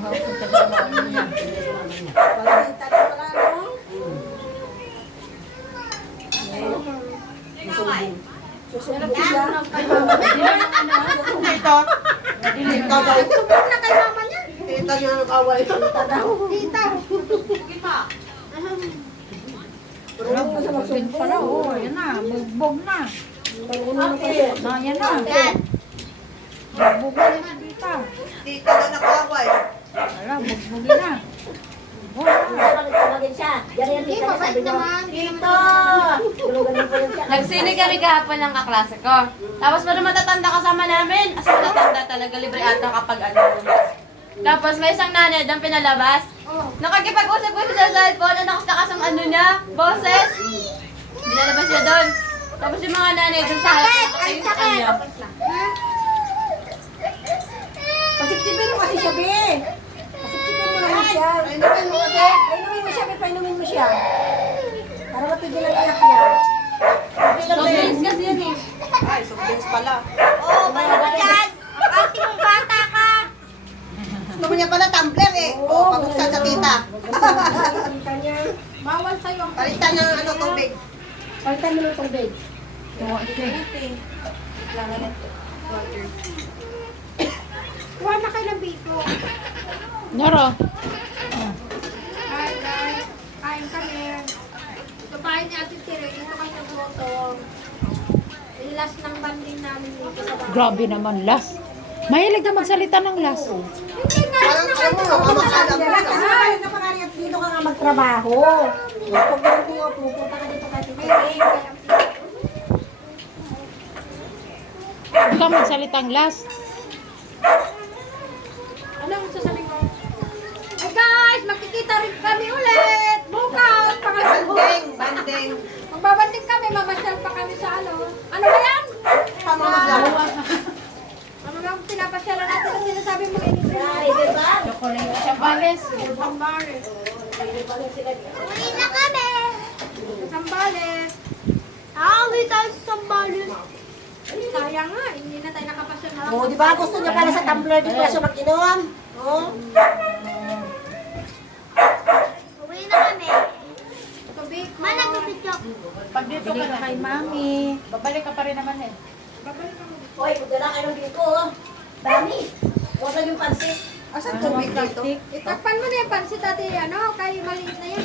Pagkita ka pala, no? Susumbong siya. Tita. Tita daw. Sumbong na kay mama niya. Tita niya nag-away. Tita daw. Tita. Sige pa. Marunong na siya magsumbong. Pala, oh, yan na, bugbog na. Marunong na kasi. Yan na. Bugbog na dito. Tita na nag-away. Wala, bugbog na. Tawagin siya. Yan yan, Hindi, tita niya mabait sabi niya. naman. Hindi naman Tito! Tuluganin ko yan siya. Nagsini kami kahapon ng kaklase ko. Tapos parang matatanda kasama namin. As matatanda talaga, libre ata kapag ano. Tapos may isang nanay doon pinalabas. Nakakipag-usap ko sa cellphone, ang nakatakas ang ano niya, boses. Binalabas niya doon. Tapos yung mga nanay doon sa harap nakakayo sa kanya. Pasipsipin mo kasi siya, Be. Pasipsipin mo naman siya. Painumin mo kasi. Painumin mo siya, Be. Painumin mo siya. Para matigil ang iyak niya. So, drinks kasi yan eh. Ay, sobrang pala. Oo, bala ka dyan. Ate mong bata ka. Gusto mo niya pala tumbler eh. Oo, pabuksan sa tita. Palitan niya. Bawal sa'yo ang Palitan ng ano, tubig. Palitan mo ng tubig. kuha na kayo ng bito. Naro. Hi guys. Kain kami. Ito bahay ni Ate Tere. Dito kami nagluto. Yung last ng banding namin dito sa bahay. Grabe naman, las. Mahilig na magsalita ng las. Hindi nga. Parang alam mo, kamaksaga mo. Ay, kapag dito ka nga magtrabaho. Pag ganito nga, pupunta ka dito kay Tito. Huwag ka magsalitang las. Ano ang sasabihin ko? Hey guys, magkikita rin kami ulit. Bukas, pangalan ko. Banding, banding. Magbabanding kami, mamasyal pa kami sa ano. Ano ba yan? Pamamasal. Ano ba ang pinapasyalan natin ang sinasabi mo? Ay, diba? Chocolate sa bales. Sambales. Uwi na kami. Sambales. Uwi tayo sa Sambales. Sayang nga, hindi na tayo nakapasyal na. Oh, di ba gusto niya pala sa tumbler dito siya mag-inom? Oh. Uwi na kami. Tubig ko. Mana gupit Pag dito ka na kay mami, babalik ka pa rin naman eh. Hoy, magdala kayo ng dito, oh. Dami. Huwag lang yung pansit. Asan tubig dito? Itakpan mo na yung pansit ate, ano, kay maliit na yan.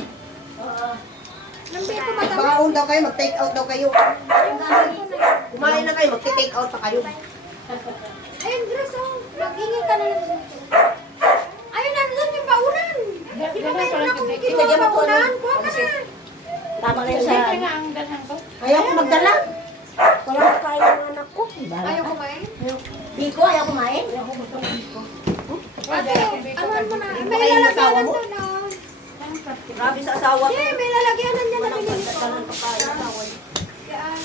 Lambi ko matawag. Baon daw kayo, mag-take out daw kayo. Kumain na kayo, mag-take out pa kayo. Ayun, Dres, oh. Mag-ingin ka na lang. Ayun, nandun yung baunan. Pinakain ko na kung Lagyan kinuha mo ko, baunan. ano? Kuha ka na. Tama na yun sa... Siyempre nga ang ganang ko. Ayaw ko magdala. Wala ko kain ng anak ko. Ayaw kumain. Biko, ayaw kumain. Ayaw ko gusto ng biko. Ate, anuhan mo na. Hindi May ba kayo lalagyanan asawa mo? doon, oh. Grabe sa asawa ko. Hindi, may lalagyanan niya na Walang binili ko. pagdala ng pagkain. asawa niya. Yan.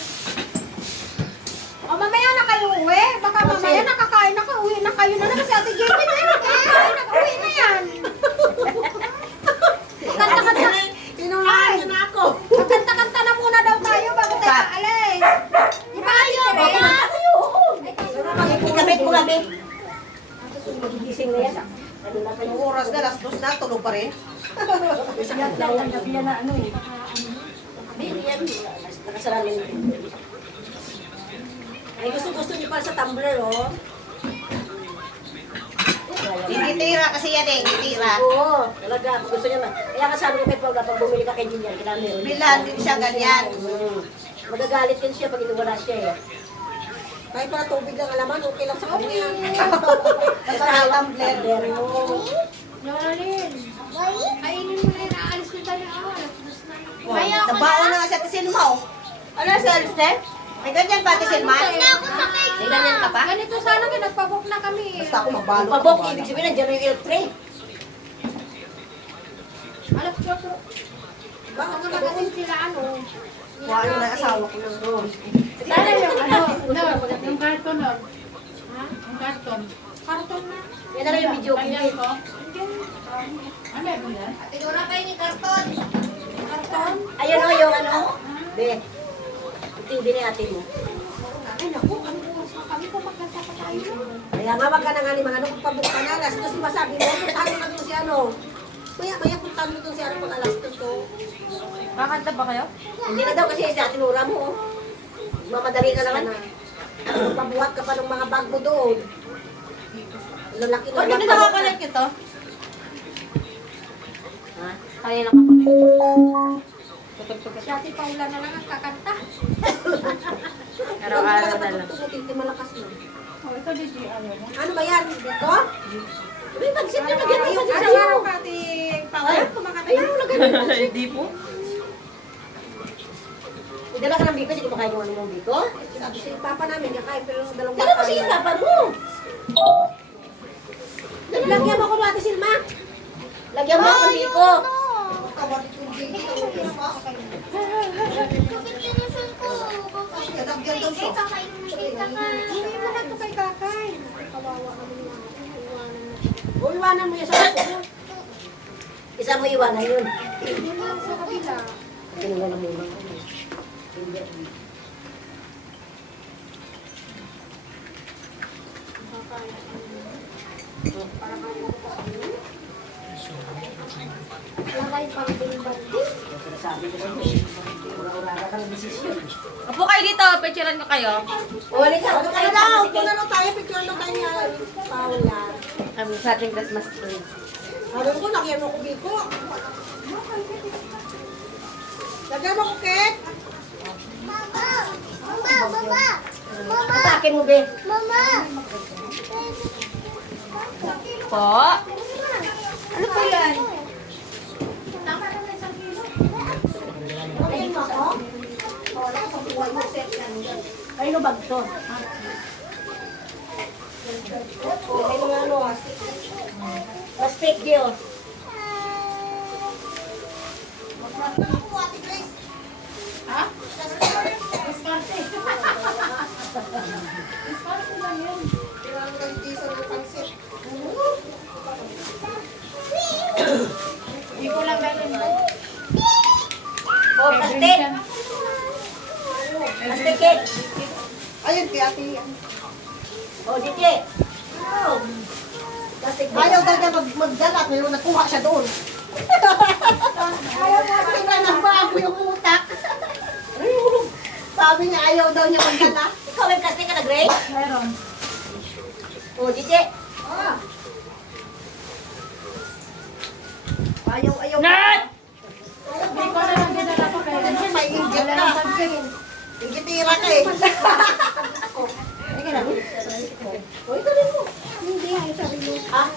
O, mamaya na kayo uwi. Baka mamaya nakakain na uwi na kayo na naman si Ate Jenny. Nakakain na, uwi na yan. Kanta-kanta. Inulaan niyo na ako. Kanta-kanta na muna daw tayo bago tayo aalis. Di ba kayo, Baka Rea? na kayo. Oo. Ikabit mo gabi. Magigising na yan. Ano na kayo? Yung oras na, alas 2 na, tulog pa rin. Yan lang ang gabi yan na ano eh. Baby yan. Nakasalan na yun. Ay gusto niyo pa sa tumbler oh. Hindi tira kasi yan eh, hindi tira. Oo, talaga. Gusto niya man. Kaya ka sabi ko kay Paula, pag bumili ka kay Junior, kailangan meron. Bilan din siya ganyan. Magagalit din siya pag inuwala siya eh. Kahit para tubig lang alaman, okay lang sa kanya. Basta tumbler. Nolin. Kainin mo na yun. Aalis na tayo. Wow, nabaon na nga siya tisin mo. Ano sa alis eh? May ganyan pa tisin man? May ganyan ka pa? Ganito sana kayo. Nagpabok na kami. Basta ako mabalo. Pabok, ibig sabihin nandiyan na yung electric. Alas 4. Baka naman sila ano. Kuha na ng asawa ko ng room. Sana yung ano, yung karton no. Ha? Yung karton. Karton na. Yan na rin yung video Kanya clip. ko. Ano meron yan? Tinura kayo ni karton. Karton? Ayun o yung ano. Be. Ito yung binayati mo. Ay naku, ano oras na kami kung magkanta pa tayo. Kaya nga wag ka na nga ni mga ano, kung pabuk ka na, alas 2, di ba sabi mo, puntahan mo na doon si ano. Maya puntahan mo doon si ano pag alas 2, so. Kakanta ba kayo? Hindi na daw kasi sa tinura mo, oh. Mamadali ka naman. Pabuhat ka pa ng mga bag mo doon. Lalaki na Ba't hindi bag mo. nakakonect ito? Ha? Kaya nakakonect. Dati Paula na lang ang kakanta. Araw-araw na lang. Tumutin, malakas na. Oh, ito di ayaw mo. Ano ba yan? Dito? May pansit na magyan mo pansit Araw-araw sa'yo. ka ating Paula kumakanta. Ayaw mo lagay mo pansit. Hindi po. Idala ka ng biko, hindi kumakain yung ano mong biko. Sabi si Papa namin, kakain pero yung dalawang Dala mo si Papa mo. Lagyan mo ko ng Ate Silma. Lagyan mo ako ng biko. Hindi mo na ito kay Kakay. Kawawa kami na. O, iwanan mo yan sa kaso. Isa mo iwanan yun. Hindi mo sa kabila. Kinuha mo lang. Lakay pang bilbati. Sinasabi ko sa'yo, wala ka ng desisyon. Upo kayo dito, picturean ko kayo. O, halika, ano kayo daw? Upo na lang tayo, picture lang tayo niya. Paula. Kami sa ating Christmas tree. Sabi ko, lagyan mo ko biko. Lagyan mo ko cake. Atakin mo, be. Po. Ano po yan? Lagyan mo ako. Ay, no bag to. Ay, mga ano. Plastic, Diyo. Hindi ko lang dalhin mo. O, plastic. Plastic cake. Ayun, kaya ate. O, dito. Plastic cake. Ayaw talaga magdala, pero nakuha siya doon. Ayaw mo kasi na nagbago yung utak. Sabi niya ayaw daw niya magdala. Ikaw may plastic ka na, Grace? Meron. O, dito. Ayaw. Hindi ko na lang dinala pa kayo. May inject ka. Ingitira ka eh. Teka lang. O, ito rin mo. Hindi, ay sabi mo. Ah,